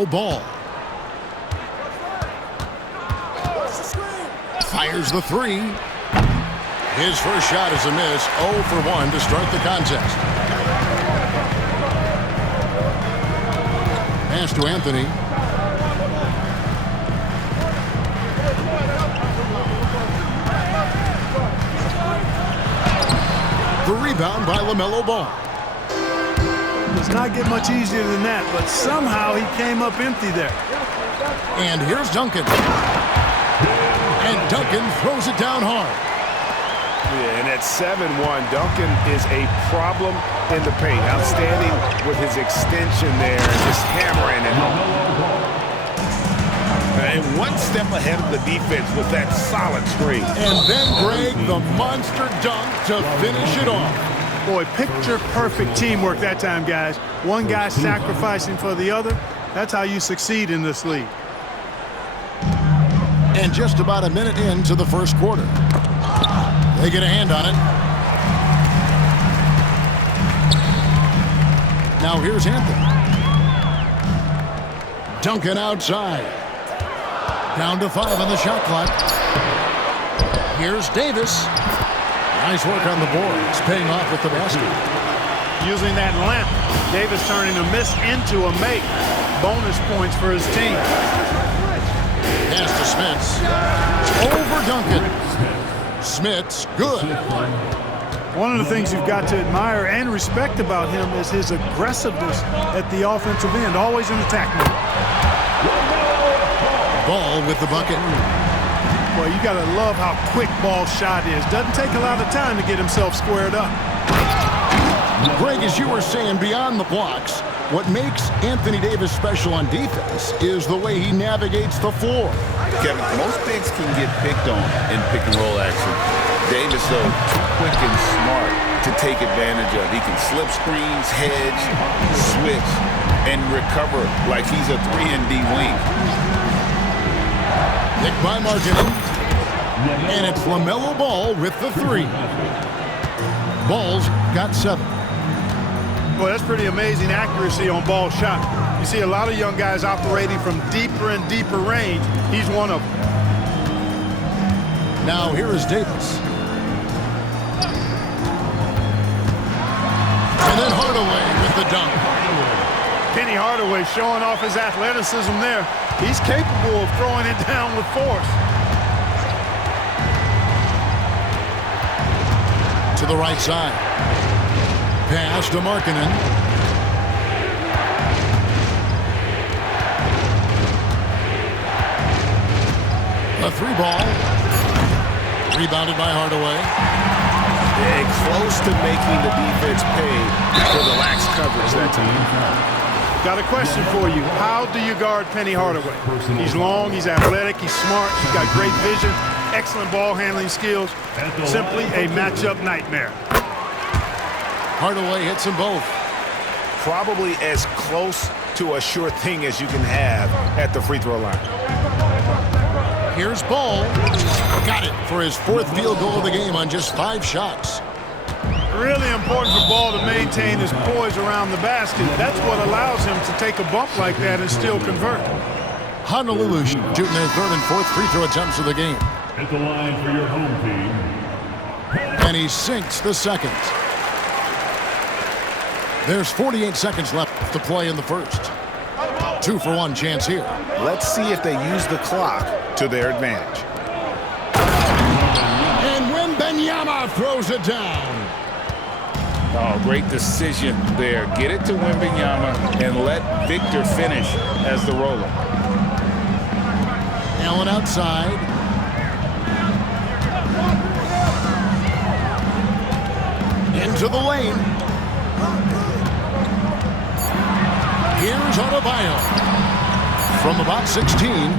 LaMelo Ball. Fires the three. His first shot is a miss. 0 for 1 to start the contest. Pass to Anthony. The rebound by LaMelo Ball. Does not get much easier than that, but somehow he came up empty there. And here's Duncan. And Duncan throws it down hard. Yeah, and at 7-1, Duncan is a problem in the paint. Outstanding with his extension there, just hammering it home. And one step ahead of the defense with that solid screen. And then Greg, the monster dunk to finish it off. Boy, picture-perfect teamwork that time, guys. One guy sacrificing for the other. That's how you succeed in this league. And just about a minute into the first quarter. They get a hand on it. Now here's Anthony. Duncan outside. Down to 5 on the shot clock. Here's Davis. Nice work on the boards, paying off with the basket. Using that length, Davis turning a miss into a make. Bonus points for his team. Pass to Smits. Over Duncan. Smits, good. One of the things you've got to admire and respect about him is his aggressiveness at the offensive end, always in attack mode. Ball with the bucket. Well, you got to love how quick Ball's shot is. Doesn't take a lot of time to get himself squared up. Greg, as you were saying, beyond the blocks, what makes Anthony Davis special on defense is the way he navigates the floor. Kevin, most bigs can get picked on in pick-and-roll action. Davis, though, too quick and smart to take advantage of. He can slip screens, hedge, switch, and recover like he's a 3-and-D wing. Picked by Martin. And it's LaMelo Ball with the 3. Ball's got 7. Boy, that's pretty amazing accuracy on Ball's shot. You see a lot of young guys operating from deeper and deeper range. He's one of them. Now here is Davis. And then Hardaway with the dunk. Penny Hardaway showing off his athleticism there. He's capable of throwing it down with force. To the right side. Pass to Markkanen. A 3 ball. Rebounded by Hardaway. And close to making the defense pay for the lax coverage that time. Got a question for you. How do you guard Penny Hardaway? He's long, he's athletic, he's smart, he's got great vision, excellent ball handling skills. Simply a matchup nightmare. Hardaway hits them both. Probably as close to a sure thing as you can have at the free throw line. Here's Ball. Got it for his 4th field goal of the game on just 5 shots. Really important for Ball to maintain his poise around the basket. That's what allows him to take a bump like that and still convert. Honolulu shooting their 3rd and 4th free throw attempts of the game. At the line for your home team. And he sinks the 2nd. There's 48 seconds left to play in the first. 2 for 1 chance here. Let's see if they use the clock to their advantage. And Wembanyama throws it down. Oh, great decision there. Get it to Wembanyama and let Victor finish as the roller. Allen outside. Into the lane. Here's Adebayo. From about 16.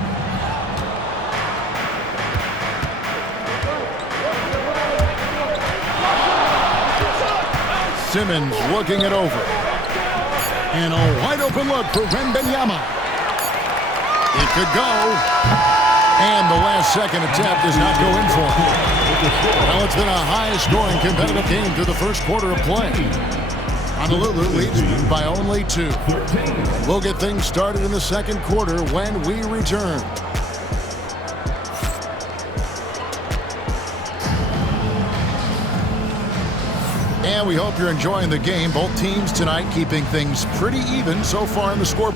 Simmons working it over. And a wide open look for Wembanyama. It could go. And the last second attempt does not go in for him. Well, it's been a high-scoring competitive game through the first quarter of play. Honolulu leads by only 2. We'll get things started in the second quarter when we return. And we hope you're enjoying the game. Both teams tonight keeping things pretty even so far in the score.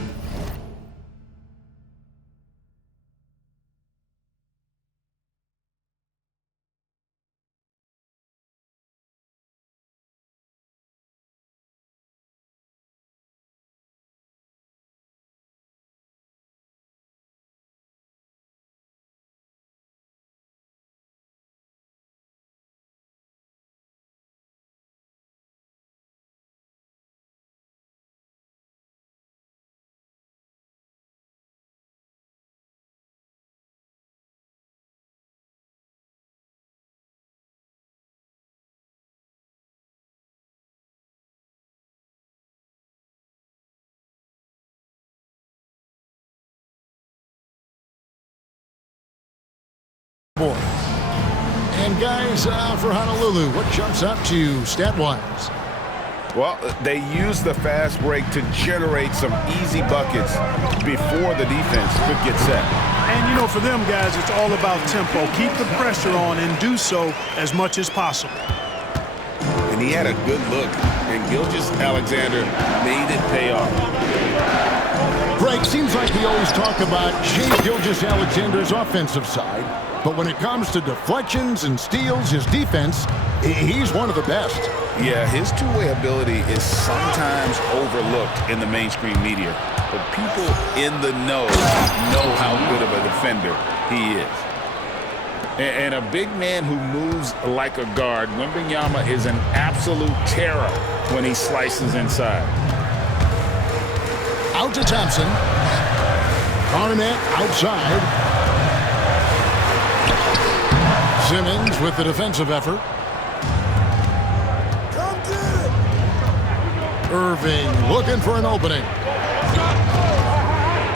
And guys, for Honolulu, what jumps out to you stat-wise? Well, they use the fast break to generate some easy buckets before the defense could get set. And, you know, for them guys, it's all about tempo. Keep the pressure on and do so as much as possible. And he had a good look, and Gilgeous-Alexander made it pay off. Greg, seems like we always talk about Shai Gilgeous-Alexander's offensive side, but when it comes to deflections and steals, his defense, he's one of the best. Yeah, his two-way ability is sometimes overlooked in the mainstream media, but people in the know how good of a defender he is. And a big man who moves like a guard, Wembanyama is an absolute terror when he slices inside. Out to Thompson. Barnett outside. Simmons with the defensive effort. Irving looking for an opening.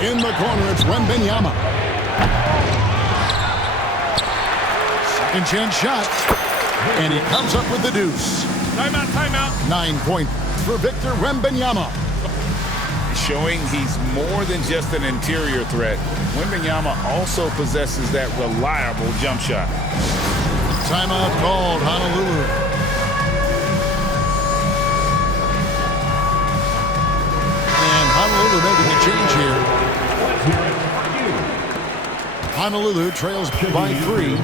In the corner, it's Wembanyama. Second chance shot. And he comes up with the deuce. Timeout, timeout. 9 points for Victor Wembanyama. Showing he's more than just an interior threat, Wembanyama also possesses that reliable jump shot. Timeout called, Honolulu. And Honolulu making a change here. Honolulu trails by 3.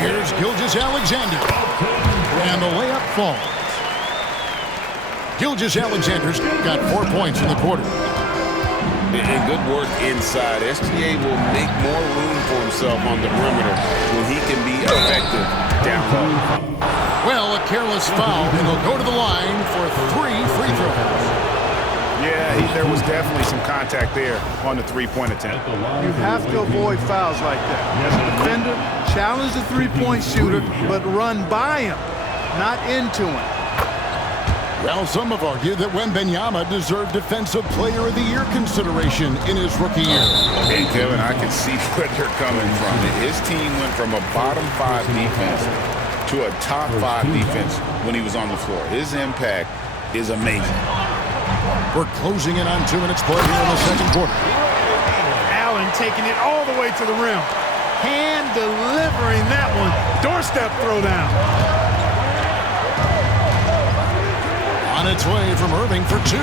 Here's Gilgeous-Alexander. And the layup falls. Gilgeous-Alexander's got 4 points in the quarter. And good work inside. SGA will make more room for himself on the perimeter when he can be effective down low. Well, a careless foul, and he'll go to the line for 3 free throws. Yeah, there was definitely some contact there on the three-point attempt. You have to avoid fouls like that. As a defender, challenge the three-point shooter, but run by him, not into him. Well, some have argued that Wembanyama deserved Defensive Player of the Year consideration in his rookie year. Hey, Kevin, I can see where they're coming from. His team went from a bottom 5 defense to a top 5 defense when he was on the floor. His impact is amazing. We're closing in on 2 minutes play here in the second quarter. Allen taking it all the way to the rim. Hand delivering that one. Doorstep throwdown. On its way from Irving for 2.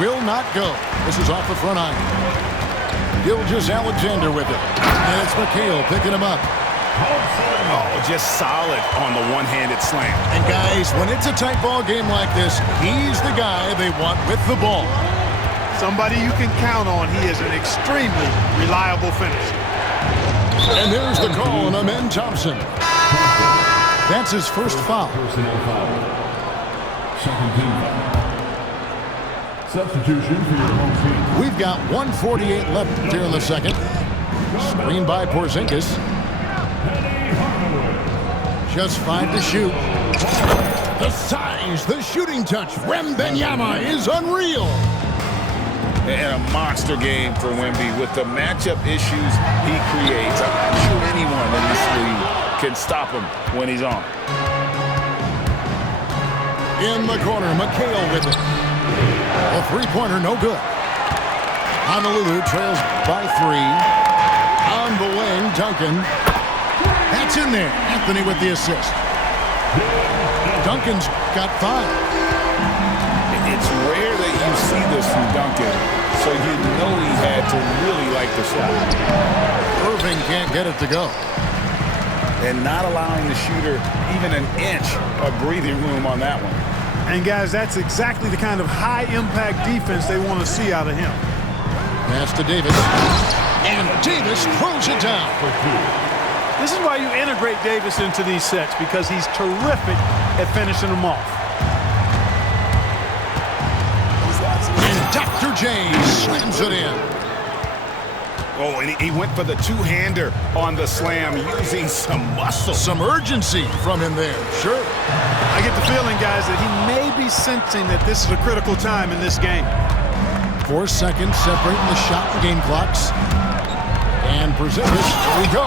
Will not go. This is off the front iron. Gilgeous-Alexander with it. And it's McHale picking him up. Oh, just solid on the one-handed slam. And guys, when it's a tight ball game like this, he's the guy they want with the ball. Somebody you can count on. He is an extremely reliable finisher. And there's the call on Amen Thompson. That's his first foul. Personnel foul. Second team foul. Substitution for your home team. We've got 1:48 left here in the second. Screen by Porzingis. Just 5 to shoot. The size, the shooting touch. Wembanyama is unreal. And a monster game for Wemby with the matchup issues he creates. I'm not sure anyone in this league can stop him when he's on. In the corner, McHale with it. A three-pointer, no good. Honolulu trails by 3. On the wing, Duncan. That's in there. Anthony with the assist. Duncan's got 5. It's rare that you see this from Duncan, so you know he had to really like the shot. Irving can't get it to go. And not allowing the shooter even an inch of breathing room on that one. And, guys, that's exactly the kind of high-impact defense they want to see out of him. Pass to Davis. And Davis throws it down. This is why you integrate Davis into these sets, because he's terrific at finishing them off. And Dr. J slams it in. Oh, and he went for the two-hander on the slam, using some muscle. Some urgency from him there. Sure. I get the feeling, guys, that he may be sensing that this is a critical time in this game. 4 seconds separating the shot and game clocks. And Porzingis, here we go.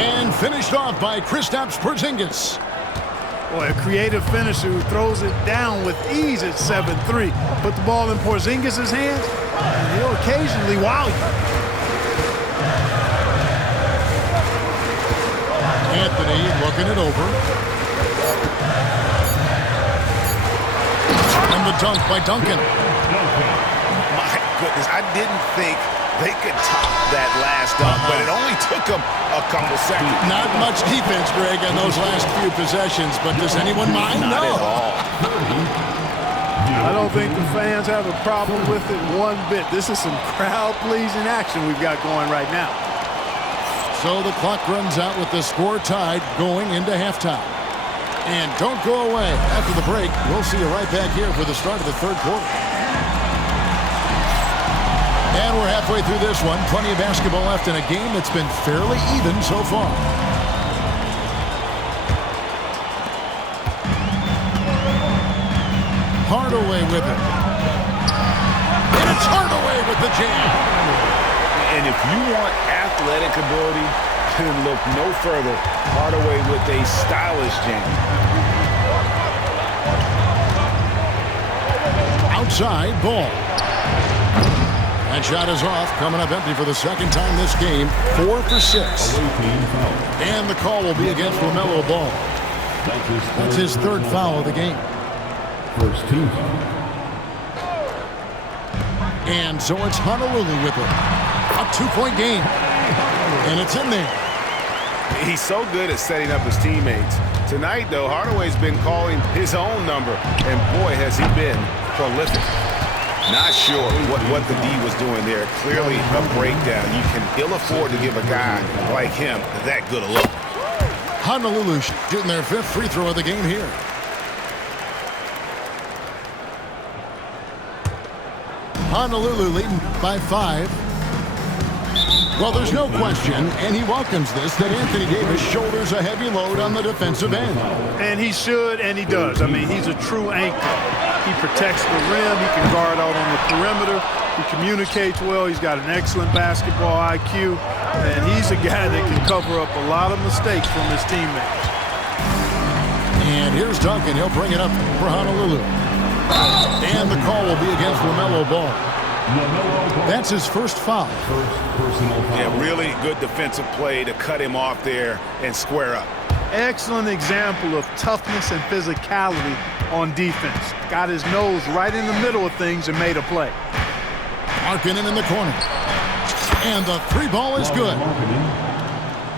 And finished off by Kristaps Porzingis. Boy, a creative finisher who throws it down with ease at 7-3. Put the ball in Porzingis' hands, and he'll occasionally wow you. Anthony looking it over. And the dunk by Duncan. My goodness, I didn't think they could top that last dunk, but it only took them a couple seconds. Not much defense, Greg, on those last few possessions, but does anyone mind? Not No. at all. I don't think the fans have a problem with it one bit. This is some crowd-pleasing action we've got going right now. So the clock runs out with the score tied going into halftime. And don't go away. After the break, we'll see you right back here for the start of the third quarter. And we're halfway through this one. Plenty of basketball left in a game that's been fairly even so far. Hardaway with it. And it's Hardaway with the jam. And if you want athletic ability, then look no further. Hardaway with a stylish jam. Outside ball. That shot is off, coming up empty for the second time this game. 4 for 6. And the call will be against LaMelo Ball. That's his third foul of the game. First team. And so it's Honolulu with it. A 2-point game. And it's in there. He's so good at setting up his teammates. Tonight, though, Hardaway's been calling his own number, and boy, has he been prolific. Not sure what the D was doing there. Clearly a breakdown. You can ill afford to give a guy like him that good a look. Honolulu shooting their 5th free throw of the game here. Honolulu leading by 5. Well, there's no question, and he welcomes this, that Anthony Davis shoulders a heavy load on the defensive end. And he should, and he does. I mean, he's a true anchor. He protects the rim. He can guard out on the perimeter. He communicates well. He's got an excellent basketball IQ. And he's a guy that can cover up a lot of mistakes from his teammates. And here's Duncan. He'll bring it up for Honolulu. And the call will be against LaMelo Ball. That's his first foul. Yeah, really good defensive play to cut him off there and square up. Excellent example of toughness and physicality on defense. Got his nose right in the middle of things and made a play. Markkanen in the corner. And the 3 ball is good.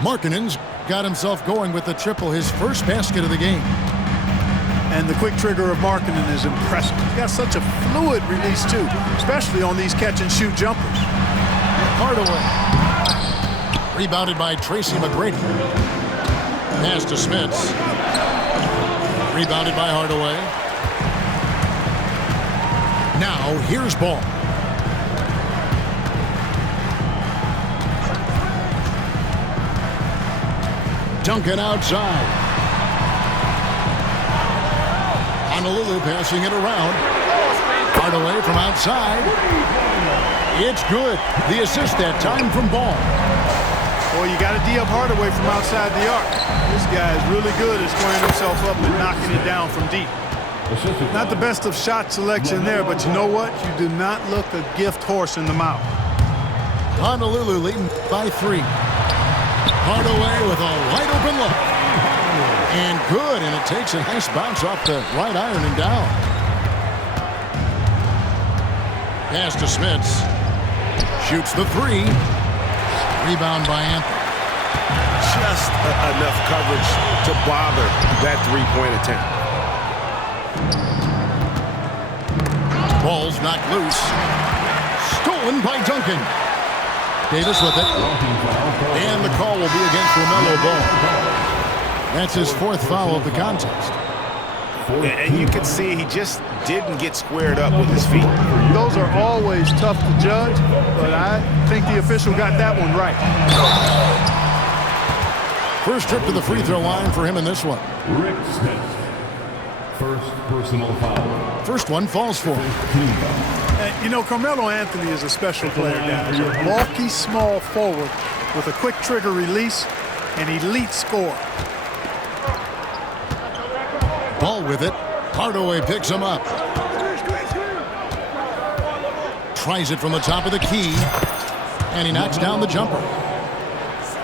Markkanen's got himself going with the triple, his first basket of the game. And the quick trigger of Markkanen is impressive. He's got such a fluid release, too, especially on these catch-and-shoot jumpers. Hardaway. Rebounded by Tracy McGrady. Pass to Smits. Rebounded by Hardaway. Now, here's Ball. Duncan outside. Honolulu passing it around. Hardaway from outside. It's good. The assist that time from Ball. Boy, you got to D up Hardaway from outside the arc. This guy is really good at squaring himself up and knocking it down from deep. Assistant Not the best of shot selection there, but you know what? You do not look a gift horse in the mouth. Honolulu leading by 3. Hardaway with a wide open look. And good, and it takes a nice bounce off the right iron and down. Pass to Smits. Shoots the 3. Rebound by Anthony. Just enough coverage to bother that three-point attempt. Ball's knocked loose. Stolen by Duncan. Davis with it. And the call will be against LaMelo Ball. That's his 4th foul of the contest. And you can see he just didn't get squared up with his feet. Those are always tough to judge, but I think the official got that one right. First trip to the free throw line for him in this one. Rick Smith. First personal foul. First one falls for him. You know, Carmelo Anthony is a special player, guys. A bulky, small forward with a quick trigger release, an elite scorer. Ball with it. Hardaway picks him up. Tries it from the top of the key. And he knocks down the jumper.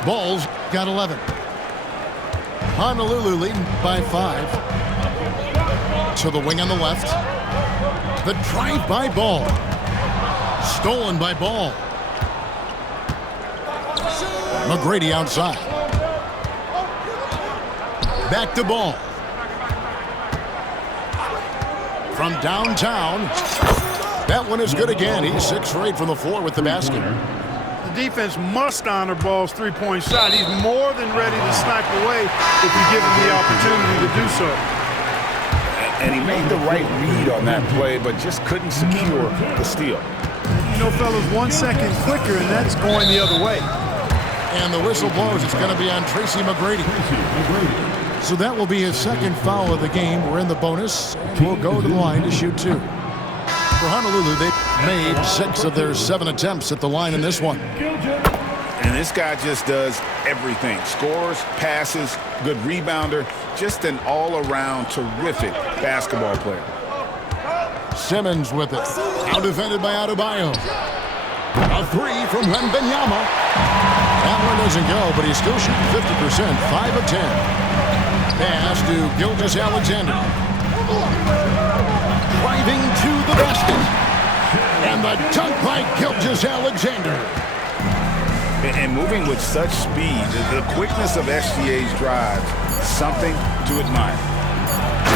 Ball's got 11. Honolulu leading by 5. To the wing on the left. The drive by Ball. Stolen by Ball. McGrady outside. Back to Ball. From downtown. That one is good again. He's 6 for 8 from the floor with the basket. The defense must honor Ball's three-point shot. He's more than ready to snipe away if you give him the opportunity to do so. And he made the right read on that play, but just couldn't secure the steal. You know, fellas, 1 second quicker, and that's going the other way. And the whistle blows. It's going to be on Tracy McGrady. So that will be his 2nd foul of the game. We're in the bonus, and we'll go to the line to shoot 2. For Honolulu, they've made 6 of their 7 attempts at the line in this one. And this guy just does everything. Scores, passes, good rebounder, just an all-around terrific basketball player. Simmons with it. Out defended by Adebayo. A 3 from Wembanyama. That one doesn't go, but he's still shooting 50%, 5 of 10. Pass to Gilgeous-Alexander. Driving to the basket. And the dunk by Gilgeous-Alexander. And moving with such speed, the quickness of SGA's drive, something to admire.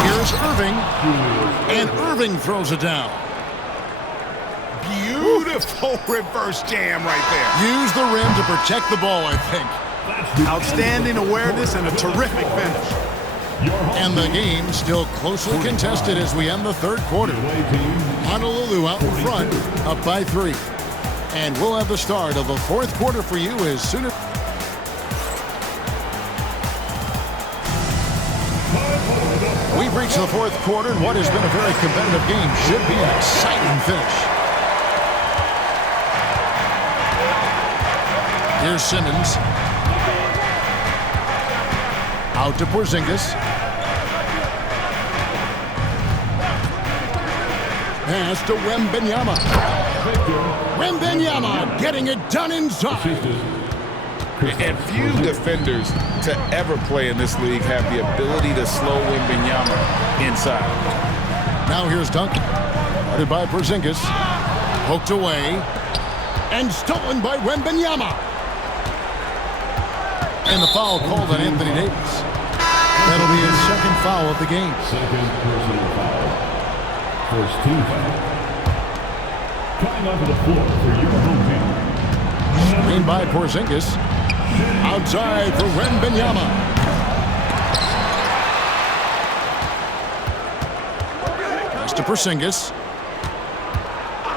Here's Irving. And Irving throws it down. Beautiful reverse jam right there. Use the rim to protect the ball, I think. Outstanding awareness and a terrific finish. And the game still closely contested as we end the 3rd quarter. Honolulu out in front, up by 3. And we'll have the start of the 4th quarter for you as soon as... We've reached the 4th quarter, and what has been a very competitive game should be an exciting finish. Here's Simmons. Out to Porzingis. Pass to Wembanyama. Wembanyama getting it done inside. And few defenders to ever play in this league have the ability to slow Wembanyama inside. Now here's Duncan. Guarded by Porzingis. Poked away. And stolen by Wembanyama. And the foul called on Anthony Davis. That'll be his 2nd foul of the game. 2nd personal foul. First team foul. Coming onto the floor for your home team. Screen by Porzingis. Outside for Wembanyama. Pass to Porzingis.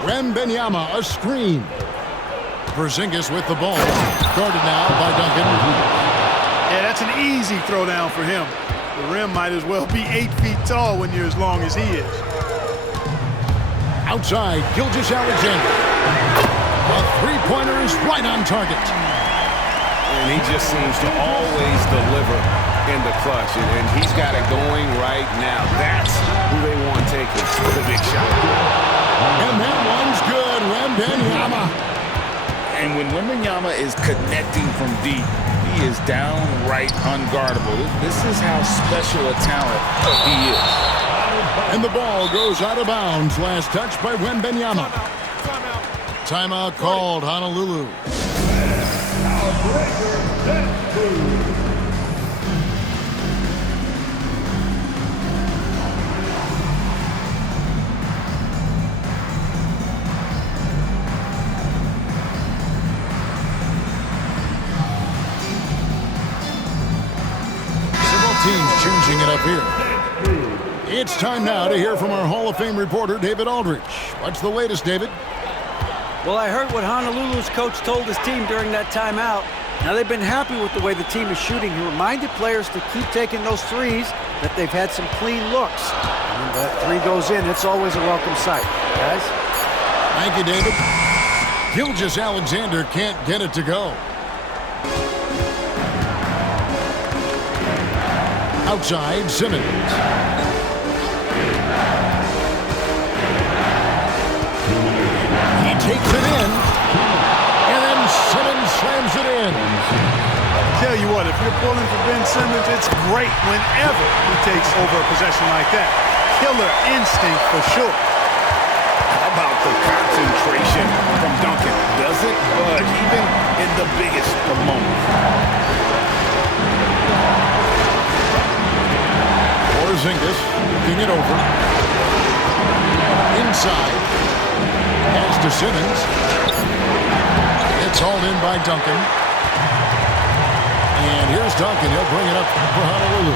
Wembanyama, a screen. Porzingis with the ball. Guarded now by Duncan. Yeah, that's an easy throw down for him. The rim might as well be 8 feet tall when you're as long as he is. Outside, Gilgeous-Alexander. A 3-pointer is right on target. And he just seems to always deliver in the clutch, and he's got it going right now. That's who they want taking the big shot. And that one's good. Wembanyama. And when Wembanyama is connecting from deep, he is downright unguardable. This is how special a talent he is. And the ball goes out of bounds. Last touch by Wembanyama. Timeout called, Honolulu. Teams changing it up here. It's time now to hear from our Hall of Fame reporter, David Aldridge. What's the latest, David? Well, I heard what Honolulu's coach told his team during that timeout. Now, they've been happy with the way the team is shooting. He reminded players to keep taking those threes, that they've had some clean looks. And when that three goes in, it's always a welcome sight. Guys? Thank you, David. Gilgeous-Alexander can't get it to go. Outside, Simmons. He takes it in, and then Simmons slams it in. Tell you what, if you're pulling for Ben Simmons, it's great whenever he takes over a possession like that. Killer instinct for sure. How about the concentration from Duncan? Doesn't budge, even in the biggest of moments. Porzingis looking it over. Inside. Pass to Simmons. It's hauled in by Duncan. And here's Duncan. He'll bring it up for Honolulu.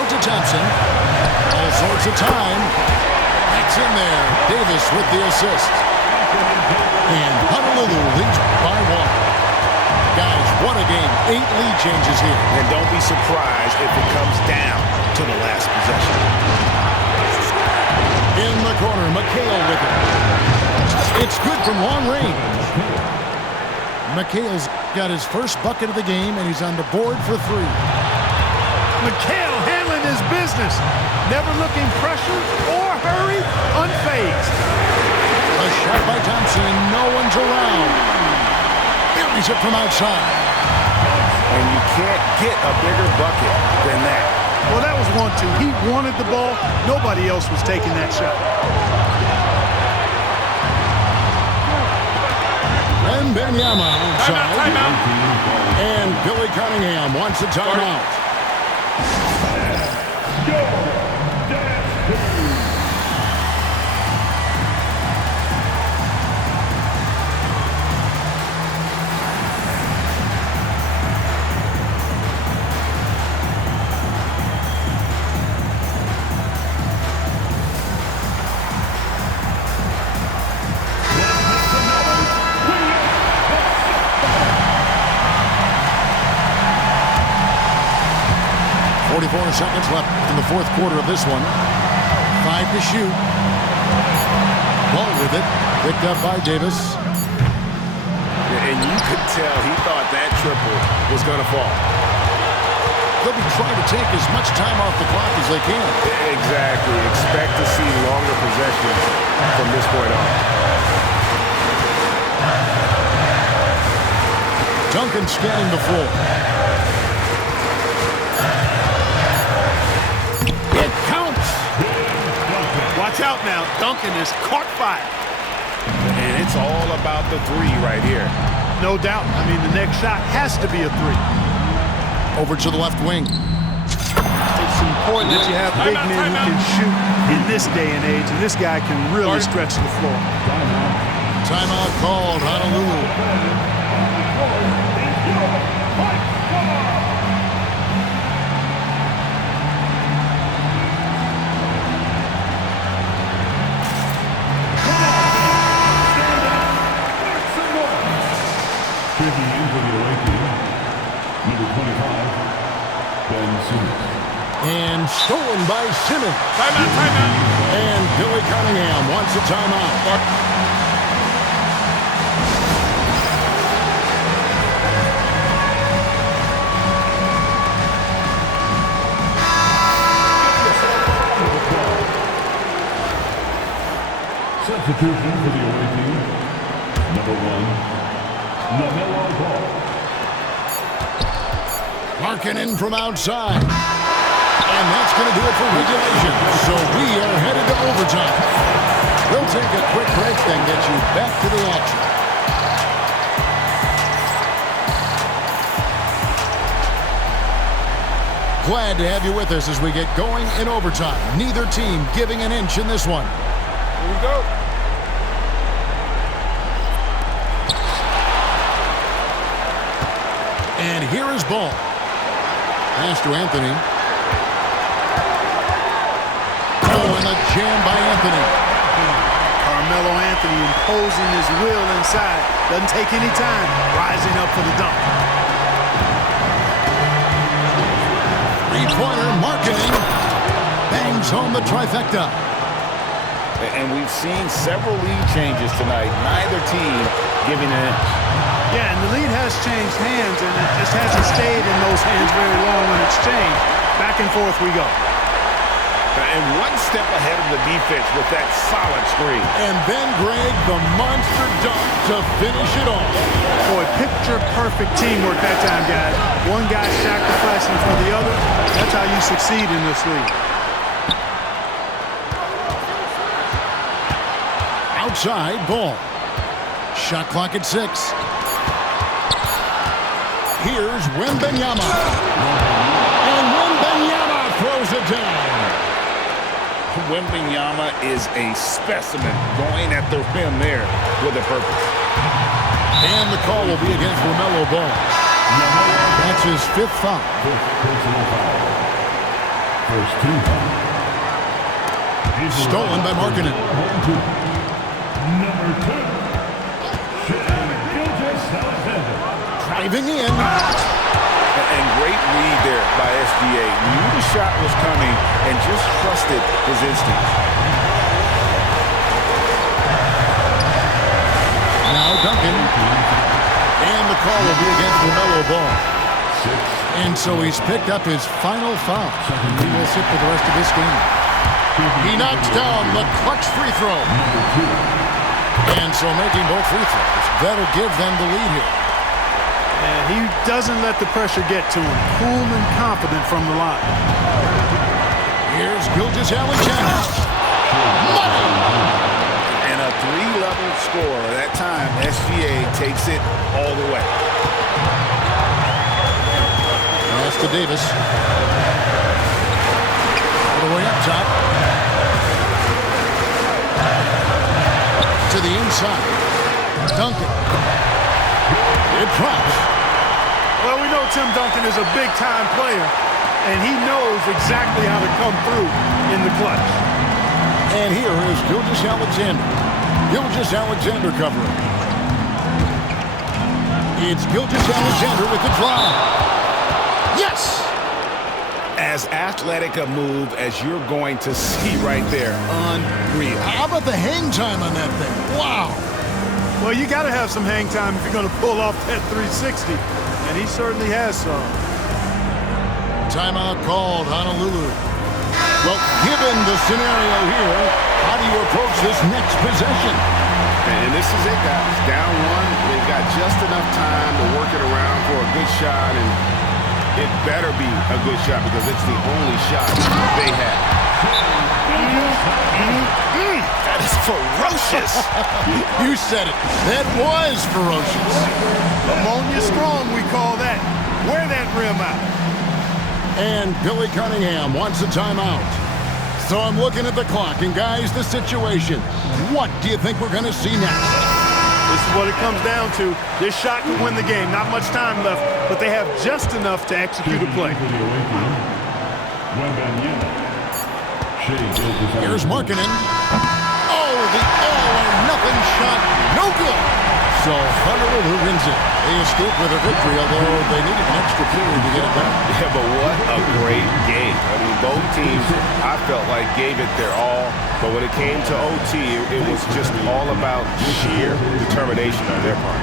Out to Thompson. All sorts of time. That's in there. Davis with the assist. And Honolulu leads by one. Guys, what a game. 8 lead changes here. And don't be surprised if it comes down to the last possession. In the corner, McHale with it. It's good from long range. McHale's got his first bucket of the game, and he's on the board for 3. McHale handling his business. Never looking pressured or hurried, unfazed. A shot by Thompson. No one's around. Buries it from outside. And you can't get a bigger bucket than that. Well, that was 1-2. He wanted the ball. Nobody else was taking that shot. Wembanyama outside. Timeout. And Billy Cunningham wants a timeout. Seconds left in the fourth quarter of this one. 5 to shoot. Ball with it. Picked up by Davis. And you could tell he thought that triple was going to fall. They'll be trying to take as much time off the clock as they can. Exactly. Expect to see longer possessions from this point on. Duncan scanning the floor. Watch out now. Duncan is caught fire. And it's all about the 3 right here. No doubt. I mean, the next shot has to be a 3. Over to the left wing. It's important that you have big men who can shoot in this day and age, and this guy can really stretch the floor. Timeout called, Honolulu. And stolen by Simmons. Timeout. And Billy Cunningham wants a timeout. Substitution for the away team. Number 1, LaMelo Ball. Markkanen from outside. And that's going to do it for regulation. So we are headed to overtime. We'll take a quick break, then get you back to the action. Glad to have you with us as we get going in overtime. Neither team giving an inch in this one. Here we go. And here is ball. Pass to Anthony. Oh, and a jam by Anthony. Carmelo Anthony imposing his will inside. Doesn't take any time. Rising up for the dunk. Three-pointer, Markkanen bangs home the trifecta. And we've seen several lead changes tonight. Neither team giving an inch. Yeah, and the lead has changed hands, and it just hasn't stayed in those hands very long when it's changed. Back and forth we go. And one step ahead of the defense with that solid screen. And then, Greg, the monster dunk to finish it off. Boy, picture-perfect teamwork that time, guys. One guy sacrificing for the other. That's how you succeed in this league. Outside, ball. Shot clock at 6. Here's Wembanyama. And Wembanyama throws it down. Wembanyama is a specimen going at the rim there with a purpose. And the call will be against LaMelo Ball. That's his 5th foul. First team foul. Stolen by Markkanen. Number 2, Gilgeous-Alexander. Driving in. And great read there by SGA. Knew the shot was coming and just trusted his instincts. Now Duncan. And the call will be against LaMelo Ball. And so he's picked up his final foul. He will sit for the rest of this game. He knocks down the clutch free throw. And so making both free throws, that'll give them the lead here. And he doesn't let the pressure get to him. Cool and confident from the line. Here's Gilgeous-Alexander. And a 3-level score. That time, SGA takes it all the way. Pass to Davis. All the way up top. To the inside. Duncan. It drops. Well, we know Tim Duncan is a big-time player, and he knows exactly how to come through in the clutch. And here is Gilgeous-Alexander. Gilgeous-Alexander covering. It's Gilgeous-Alexander with the drive. Yes! As athletic a move as you're going to see right there. Unreal. How about the hang time on that thing? Wow. Well, you got to have some hang time if you're going to pull off that 360, and he certainly has some. Timeout called, Honolulu. Well, given the scenario here, how do you approach this next possession? And this is it, guys. Down one, they've got just enough time to work it around for a good shot, and it better be a good shot because it's the only shot they have. That is ferocious. You said it. That was ferocious. Ammonia strong, we call that. Wear that rim out. And Billy Cunningham wants a timeout. So I'm looking at the clock, and guys, the situation. What do you think we're going to see next? This is what it comes down to. This shot could win the game. Not much time left, but they have just enough to execute a play. Here's Markkanen. Oh, the all-or-nothing shot. No good. So Honolulu wins it. They escape with a victory, although they needed an extra period to get it back. Yeah, but what a great game. I mean, both teams, I felt like, gave it their all. But when it came to OT, it was just all about sheer determination on their part.